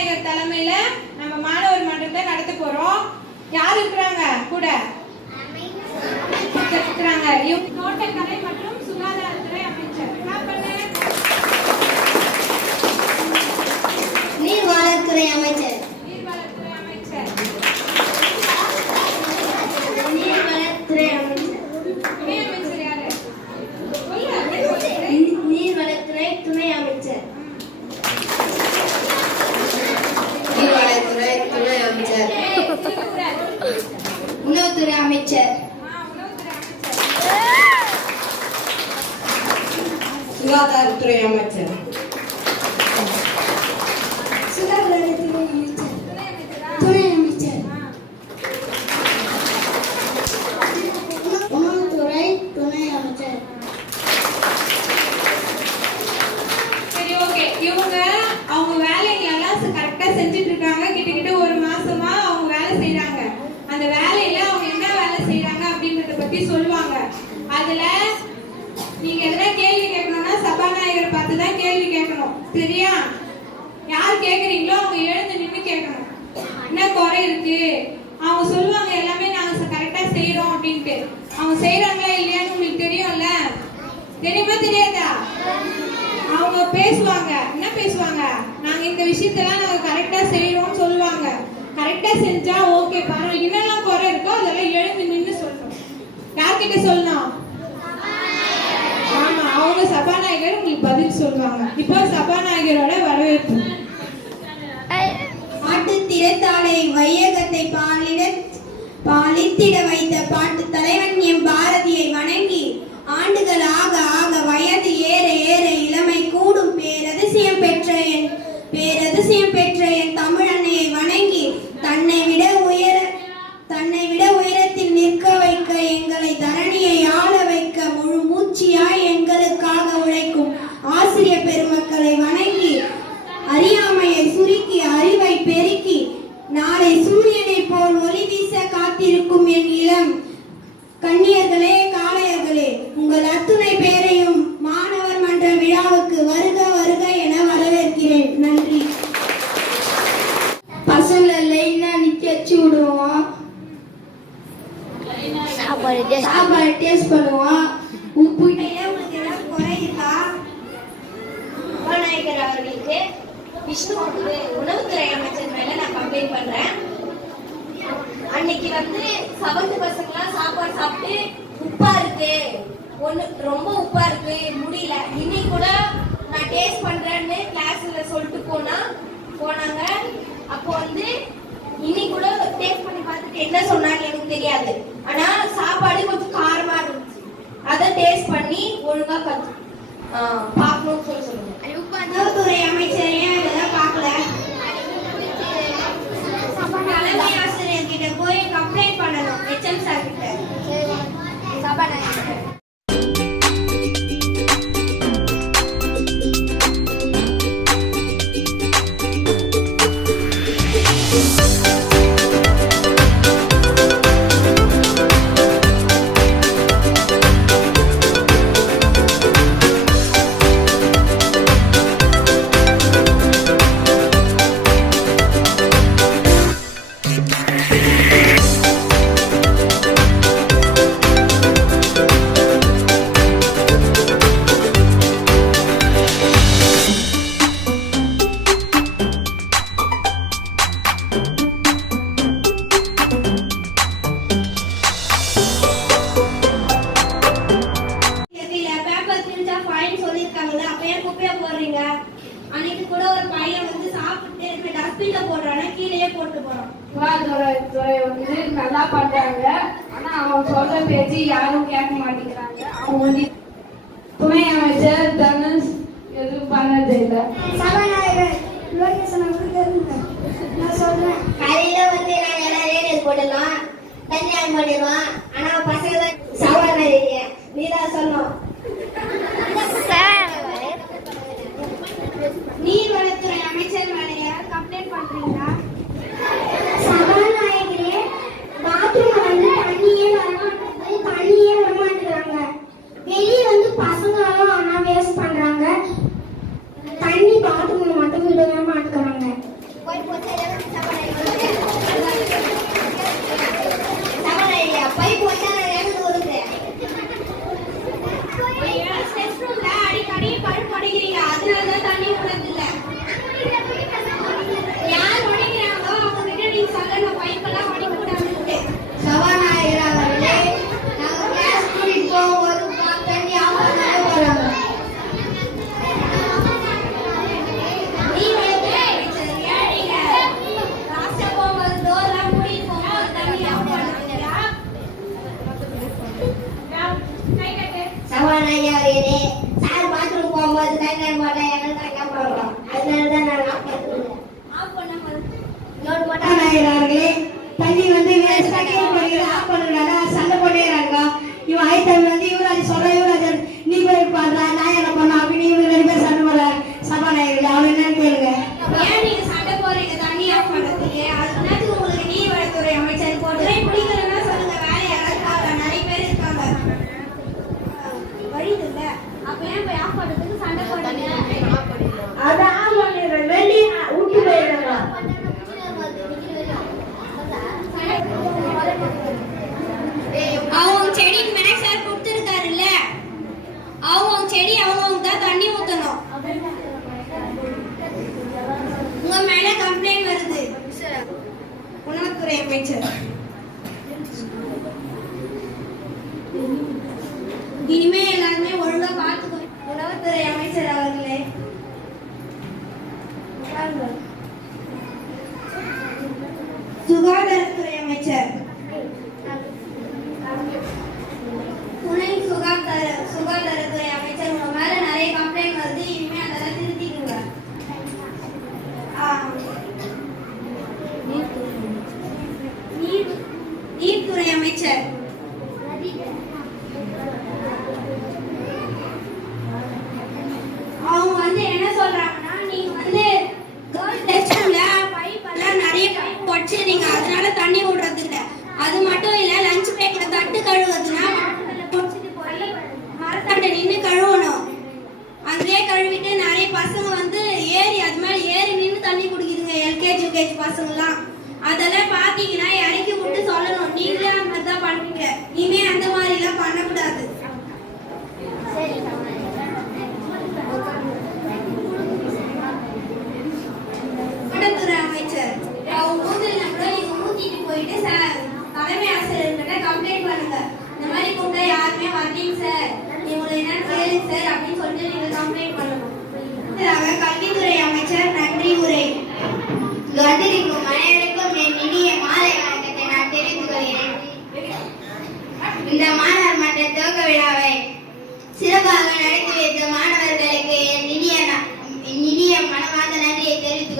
சபாநாயகர் தலைமையில நம்ம மாணவர் மன்றத்தை நடத்த போறோம். யார் இருக்கிறாங்க கூட இருக்கிறாங்க? தோட்டக்கலை மற்றும் சுகாதாரத்துறை அமைச்சர். நீர்வளத்துறை அமைச்சர். நீர்வளத்துறை அமைச்சர். நீர்வளத்துறை அமைச்சர். துணை அமைச்சர் யாரு? நீர்வளத்துறை துணை அமைச்சர். நீர்வளத்துறை துணை அமைச்சர். உணவுத்துறை அமைச்சர். சுகாதாரத்துறை அமைச்சர். சுகாதாரத்துறை அமைச்சர். துணை அமைச்சர். உணவுத்துறை துணை அமைச்சர். சரி, ஓகே. இவங்க அவங்க வேலைகளெல்லாம் கரெக்டா செஞ்சுட்டு இருக்காங்க. கிட்டத்தட்ட ஒரு மாசமா அவங்க வேலை செய்யறாங்க. அந்த வேலையில அவங்க என்ன வேலை செய்யறாங்க அப்படிங்கறத பத்தி சொல்லுவாங்க. அதுல நீங்க எதனா கேள்வி கேட்கணும்னா சபாநாயகரை பார்த்து தான் கேள்வி கேட்கணும். சரியா? யார் கேக்குறீங்களோ அவங்க எழுந்து நின்று கேட்கணும். என்ன குறை இருக்கு? அவங்க சொல்லுவாங்க எல்லாமே நாங்க கரெக்டா செய்யறோம் அப்படின்ட்டு. அவங்க செய்யறாங்களா இல்லையான்னு உங்களுக்கு தெரியும்ல? தெரியுமா தெரியாதா? அவங்க பேசுவாங்க. என்ன பேசுவாங்க? நாங்க இந்த விஷயத்தெல்லாம் நாங்க கரெக்டா செய்யறோம்னு சொல்லுவாங்க. கரெக்டா செஞ்சா ஓகே, பரவாயில்ல. என்னெல்லாம் குறை இருக்கோ அதெல்லாம் எழுந்து நின்று சொல்லணும். யார்கிட்ட சொல்லணும்? ஆமா, அவங்க சபாநாயகர் உங்களுக்கு பதில் சொல்லுவாங்க. இப்போ சபாநாயகரோட வரவேற்பு. பாட்டு திறத்தாளை வையகத்தை பாலித்திட வைத்த பாட்டு தலைவன் எம் பாரதியை வணங்கி ஆண்டுகள் ஆக ஆக வயது ஏற ஏற இளமை கூடும் பேரதிசயம் பெற்ற என் தமிழன்னையை வணங்கி தன்னை விட உயரத்தில் நிற்க வைக்க எங்களை தரணியை ஆள வைக்க முழு மூச்சியாய் எங்களுக்காக உழைக்கும் ஆசிரியர் பெருமக்களை வணங்கி அறியாமையை சுருக்கி அறிவை பெருக்கி நாளை சூரியனை போல் ஒளி வீச காத்திருக்கும் என் இளம் கன்னியர்களே காளையர்களே, உங்கள் அத்துணை பேரையும் மாணவர் மன்ற விழாவுக்கு வருக வருக என வரவேற்கிறேன். நன்றி. பசங்களை லைனா நிக்க வச்சு விடுவோம். சாப்பாடு டேஸ்ட் பண்ணுவோம். உப்பு உங்களுக்கு ஏதாவது குறை இருக்கா? சபாநாயகர் அவர்களுக்கு விஷ்ணுவுக்கு உணவுத்துறை அமைச்சர் மேல நான் கம்ப்ளைண்ட் பண்றேன். அன்னைக்கு வந்து 7th பசங்களாம் சாப்பாடு சாப்பிட்டு உப்பா இருக்கு, ரொம்ப உப்பா இருக்கு, முடியல. இன்னைக்கு கூட நான் டேஸ்ட் பண்றேன்னு கிளாஸ்ல சொல்லிட்டு போனாங்க. அப்போ வந்து இன்னைக்கு கூட டேஸ்ட் பண்ணி பார்த்துட்டு என்ன சொன்னாங்க எனக்கு தெரியாது. ஆனா சாப்பாடு கொஞ்சம் காரமா இருந்துச்சு. அதை டேஸ்ட் பண்ணி ஒழுங்கா பார்க்கணும்னு சொல்லுங்க. உணவுத்துறை அமைச்சர் ஏன் இதெல்லாம் பார்க்கல? தலைமை ஆசிரியர் கிட்ட போய் கம்ப்ளைண்ட் பண்ணணும். HM சார் கிட்ட. சபாநாயகர் அன்னைக்கு கூட ஒரு பையன் வந்து சாப்பிட்டு டஸ்ட்பின்ல போடுறானே, கீழே போட்டு போறான். சுகாதாரத்துறை வந்து நல்லா பண்றாங்க. ஆனா அவங்க சொல்ற பேச்சு யாரும் கேட்க மாட்டேங்கிறாங்க. அவங்க வந்து துணை அமைச்சர் தனுஷ் எதுவும் பண்ணது இல்லை. சபாநாயகர் லோகேஷன் அவர்களுக்கு நான் சொல்றேன், காலையில வந்து நாங்க எல்லாரும் போடலாம், தண்ணி ஆன் பண்ணிடுவோம். ஆனா பசங்க சபாநாயகர் நீதான் சொல்லணும். நீர்வளத்துறை அமைச்சர் மேல கம்ப்ளைண்ட் பண்றீங்களா? சபாநாயகரே, பாத்ரூம் வந்து தண்ணியே வரமாட்டேங்கிறாங்க. வெளியே வந்து பசங்களும் ஆனா வேஸ்ட் பண்றாங்க. தண்ணி பாத்ரூம்ல மட்டும் விடவே மாட்டேங்கிறாங்க. ஆஃப் பண்ணாம நோட் போட்டா சபாநாயகர்களே தண்ணி வந்து வேஸ்டா கீழே போய் ஆஃப் பண்ணுறாங்க சண்டை போட்டேறாங்க இவன் ஆயிரத்தி வந்து யுவராஜ் சொல்ற யுவராஜ் நீ போய் பாடுறா நான் என்ன பண்ண அப்படின்னு இவங்க 2 பேர் சண்டை போடுற சபாநாயகர்களே அவன் என்னன்னு கேளுங்க. ஏன் நீங்க சண்டை போறீங்க தண்ணி ஆஃப் பண்றதுக்கு? அதுக்கு உங்களுக்கு நீர்வளத்துறை அமைச்சர் போட்டு பிடிக்கலன்னா சொல்லுங்க, வேலை யாராவது நிறைய பேர் இருக்காங்க. வழி இல்ல அப்ப ஏன் போய் ஆஃப் பண்றதுக்கு சண்டை போடுறீங்க? அதான் பண்ணிடுறேன் வெளியே விட்டு போயிடுறாங்க. அவங்க செடிக்கு மேக்ஸார் கொடுத்துருக்காருல்ல, அவங்க செடி அவங்க தான் தண்ணி ஊத்தணும். உங்க மேல கம்ப்ளைண்ட் வருது. உணவுத்துறை அமைச்சர் இனிமே எல்லாருமே ஒழுங்கா பார்த்துக்கோ. உணவுத்துறை அமைச்சர் அவர்களே சுகாதாரத்துறை அமைச்சர் துணை சுகாதாரத்துறை அமைச்சர் உங்க மேல நிறைய கம்ப்ளைண்ட் வருது, இனிமே அதெல்லாம் திருத்திக்குங்க. நீர்த்துறை அமைச்சர் அவங்க வந்து என்ன சொல்றாங்கன்னா, நீங்க வந்து கேர்ள்ஸ் ரெஸ்ட் ரூம்ல பைப் எல்லாம் நிறைய பைப் உடைச்சிருந்தீங்க, அதனால தண்ணி விடுறது இல்ல. அது மட்டும் இல்ல, லஞ்ச் பிரேக்ல தட்டு கழுவுறதுனா மரத்தாண்ட நின்று கழுவணும். அங்கேயே கழுவிட்டு நிறைய பசங்க வந்து அது மாதிரி ஏறி நின்று தண்ணி குடிக்குதுங்க, எல்கேஜி யூகேஜி பசங்கலாம். அதெல்லாம் பாத்தீங்கன்னா இறக்கி விட்டு சொல்லணும், நீங்களே அந்த மாதிரி தான் பண்ணுவீங்க, இனிமே அந்த மாதிரி எல்லாம் பண்ணக்கூடாது. சட்டத்துறை அமைச்சர் அவங்க ஊத்துல கூட நீங்க ஊத்திட்டு போயிட்டு தலைமை ஆசிரியர்கிட்ட கம்ப்ளைண்ட் பண்ணுங்க. இந்த மாதிரி கூப்பிட்டா யாருமே வரலீங்க சார், இவங்களை என்ன கேளுங்க சார் அப்படின்னு சொல்லிட்டு நீங்க கம்ப்ளைண்ட் பண்ணணும். கல்வித்துறை அமைச்சர் நன்றி உரை. வந்திருக்கும் அனைவருக்கும் என் இனிய மாலை வணக்கத்தை நான் தெரிவித்துக் கொள்கிறேன். இந்த மாணவர் மன்ற துவக்க விழாவை சிறப்பாக நடத்தி வைத்த மாணவர்களுக்கு என் இனிய மனமார்ந்த நன்றியை தெரிவித்துக்